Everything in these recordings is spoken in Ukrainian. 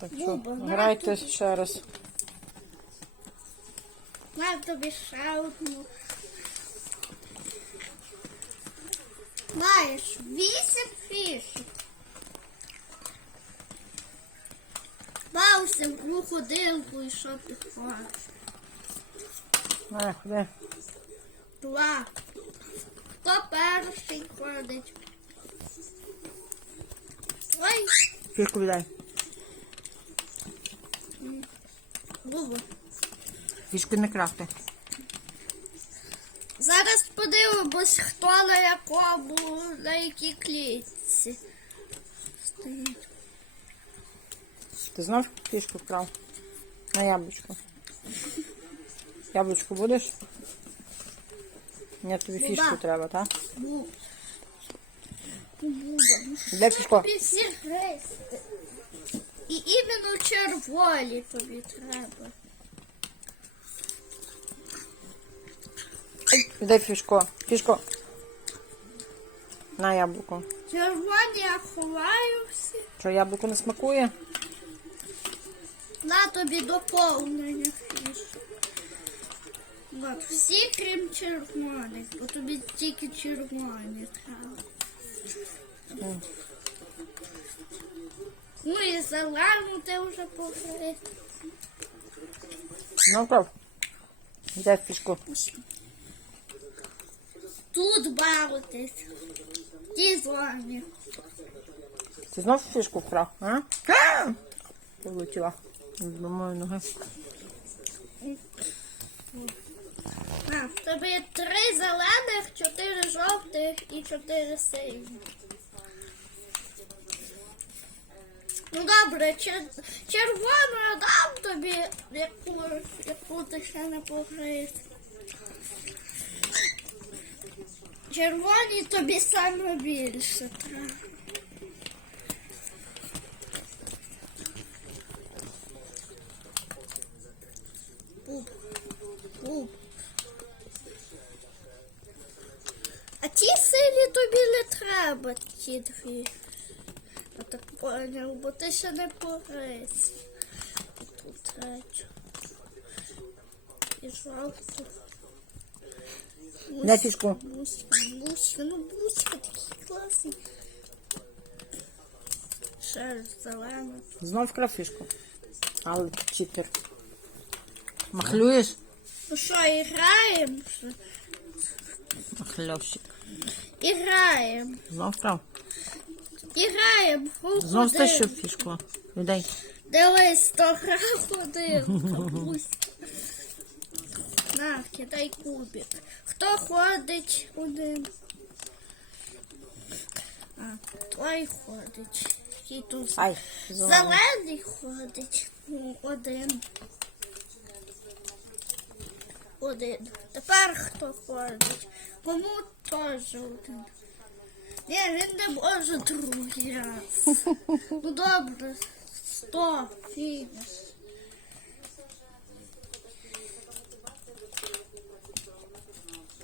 Так що, Буба, на грайте ще раз. На тобі ще одну. Маєш вісім фішок. Бався в одну ходилку і що ти хочеш. На, ходи. Два. Хто перший ходить? Ой, Фішку віддай. Буба. Фішки не крafти. Зараз подивимось, хто на якому, на якій клітці стоїть. Ти знов фішку вкрав? На яблучко. Яблучко будеш? Ні, тобі Ну, фішку да. треба, так? Буба. Буба. ну Де фішко? Гристи. І іменно червоні тобі треба. Ай, Де фішко? Фішко. На яблуко. Червоні я ховаю всі. Що, яблуко не смакує? На тобі доповнення фішок. От, всі крім червоних, бо тобі тільки червоні треба. М. Ну і зелену ти вже погрив. Ну, вкрав. Де фішку? Тут бавитись. Ті зоні. Ти знов фішку вкрав, а? А! Полетіла. До моєї ноги. А, в тебе є три зелених, чотири жовтих і чотири синіх. Ну добре, чер- червону я дам тобі, яку, яку ти ще не погрив. Червоні тобі саме більше треба. Буб. Буб. А ті силі тобі не треба, ті дві. Я так поняв, бо ти ще не погрець. Тут третю. І жовту. Де фішку? Бусика, бусика, ну бусика такий класний. Ще зелена. Знов вкрав фішку. Але читер. Махлюєш? Ну що, іграємо? Що? Махльовщик. Іграємо. Знов вкрав. Іграємо. в Знов ходи. стащив фішку. Віддай. Дивись, сто грам ходив, бабусь. На, кидай кубик. Хто ходить один? А, той ходить. Який тут Ай, зелений. зелений ходить. Ну, один. Один. Тепер хто ходить? Кому теж один? Ні, він не може другий раз. Ну добре. Сто, фініш.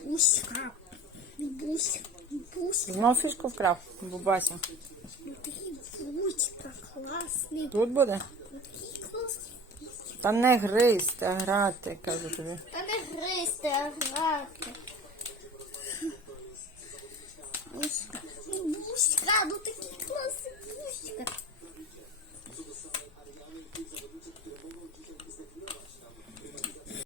Буська. Буська. Буська. Знов фішку вкрав, бубася. Ну такий бучка класний. Тут буде? Класний. Та не гризти, а грати, кажу тобі. Та не гристи, а грати. Os, os garotos que